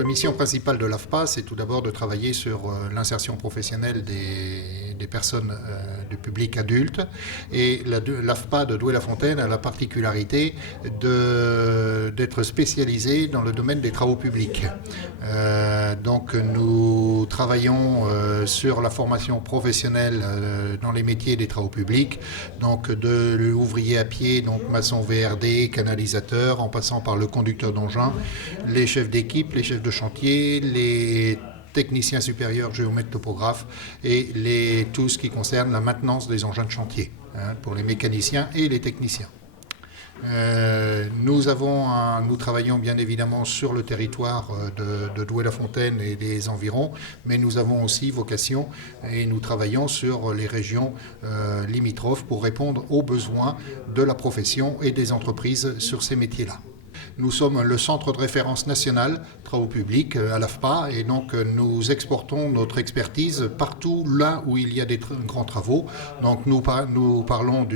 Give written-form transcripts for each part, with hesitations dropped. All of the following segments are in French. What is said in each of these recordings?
la mission principale de l'AFPA, c'est tout d'abord de travailler sur l'insertion professionnelle des personnes du public adulte. Et l'AFPA de Douai-la-Fontaine a la particularité d'être spécialisée dans le domaine des travaux publics. Donc nous travaillons sur la formation professionnelle dans les métiers des travaux publics, donc de l'ouvrier à pied, donc maçon VRD, canalisateur, en passant par le conducteur d'engin, les chefs d'équipe, les chefs de chantier, les techniciens supérieurs, géomètres, topographes et tout ce qui concerne la maintenance des engins de chantier, pour les mécaniciens et les techniciens. Nous travaillons bien évidemment sur le territoire de Douai-la-Fontaine et des environs, mais nous avons aussi vocation et nous travaillons sur les régions limitrophes pour répondre aux besoins de la profession et des entreprises sur ces métiers-là. Nous sommes le centre de référence national travaux publics à l'AFPA et donc nous exportons notre expertise partout là où il y a des grands travaux. Donc nous parlons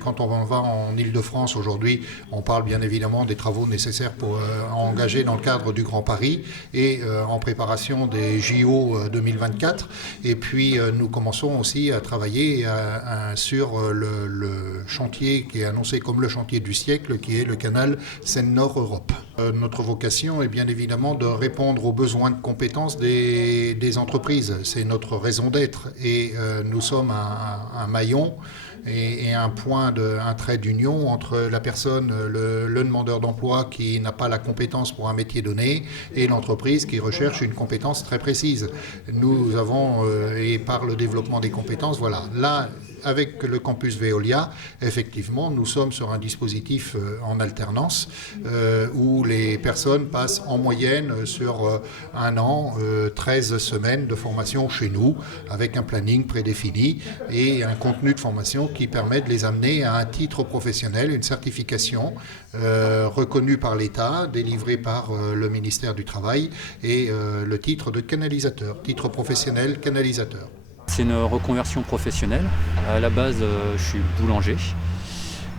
quand on va en Île-de-France aujourd'hui, on parle bien évidemment des travaux nécessaires pour engager dans le cadre du Grand Paris et en préparation des JO 2024. Et puis nous commençons aussi à travailler sur le chantier qui est annoncé comme le chantier du siècle, qui est le canal Seine-Nord-Europe. Notre vocation est bien évidemment de répondre aux besoins de compétences des entreprises. C'est notre raison d'être et nous sommes un maillon et un trait d'union entre la personne, le demandeur d'emploi qui n'a pas la compétence pour un métier donné et l'entreprise qui recherche une compétence très précise. Nous avons, et par le développement des compétences, voilà, là, avec le campus Veolia, effectivement, nous sommes sur un dispositif en alternance où les personnes passent en moyenne sur un an 13 semaines de formation chez nous avec un planning prédéfini et un contenu de formation qui permet de les amener à un titre professionnel, une certification reconnue par l'État, délivrée par le ministère du Travail et le titre de canalisateur, titre professionnel canalisateur. C'est une reconversion professionnelle. À la base, je suis boulanger.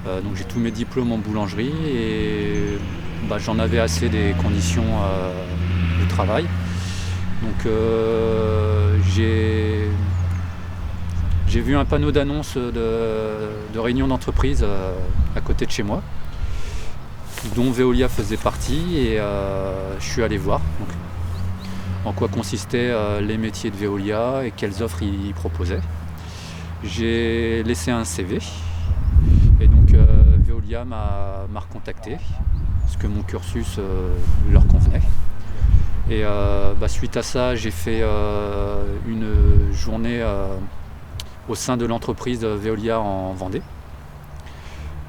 Donc j'ai tous mes diplômes en boulangerie et j'en avais assez des conditions de travail. Donc j'ai vu un panneau d'annonce de réunion d'entreprise à côté de chez moi, dont Veolia faisait partie et je suis allé voir. Donc, en quoi consistaient les métiers de Veolia et quelles offres ils proposaient. J'ai laissé un CV et donc Veolia m'a recontacté parce que mon cursus leur convenait. Et suite à ça, j'ai fait une journée au sein de l'entreprise Veolia en Vendée.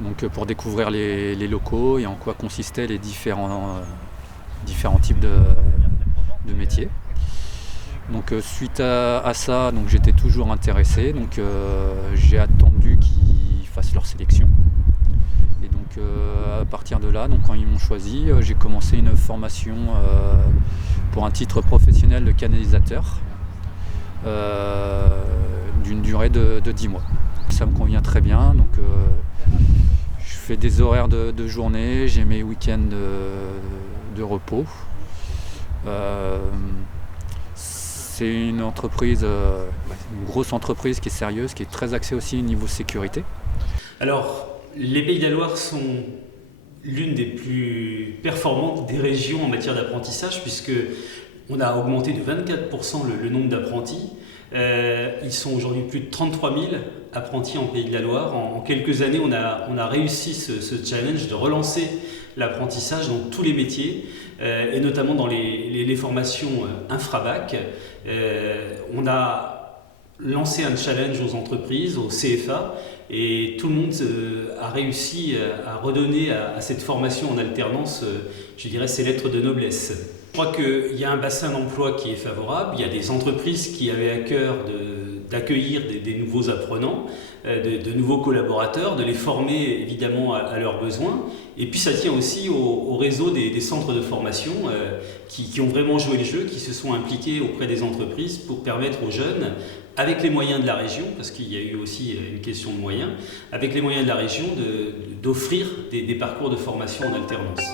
Donc pour découvrir les locaux et en quoi consistaient les différents types de métiers. Donc suite à ça, donc j'étais toujours intéressé, donc j'ai attendu qu'ils fassent leur sélection. Et donc à partir de là, donc quand ils m'ont choisi, j'ai commencé une formation pour un titre professionnel de canalisateur d'une durée de 10 mois. Ça me convient très bien, donc je fais des horaires de journée, j'ai mes week-ends de repos. C'est une entreprise, une grosse entreprise qui est sérieuse, qui est très axée aussi au niveau sécurité. Alors, les Pays de la Loire sont l'une des plus performantes des régions en matière d'apprentissage, puisque on a augmenté de 24% le nombre d'apprentis. Ils sont aujourd'hui plus de 33 000 apprentis en Pays de la Loire. En quelques années, on a réussi ce challenge de relancer l'apprentissage dans tous les métiers et notamment dans les formations infra-bac. On a lancé un challenge aux entreprises, au CFA, et tout le monde a réussi à redonner à cette formation en alternance, je dirais, ses lettres de noblesse. Je crois qu'il y a un bassin d'emploi qui est favorable, il y a des entreprises qui avaient à cœur d'accueillir des nouveaux apprenants, de nouveaux collaborateurs, de les former évidemment à leurs besoins. Et puis ça tient aussi au réseau des centres de formation qui ont vraiment joué le jeu, qui se sont impliqués auprès des entreprises pour permettre aux jeunes, avec les moyens de la région, parce qu'il y a eu aussi une question de moyens, avec les moyens de la région d'offrir des parcours de formation en alternance.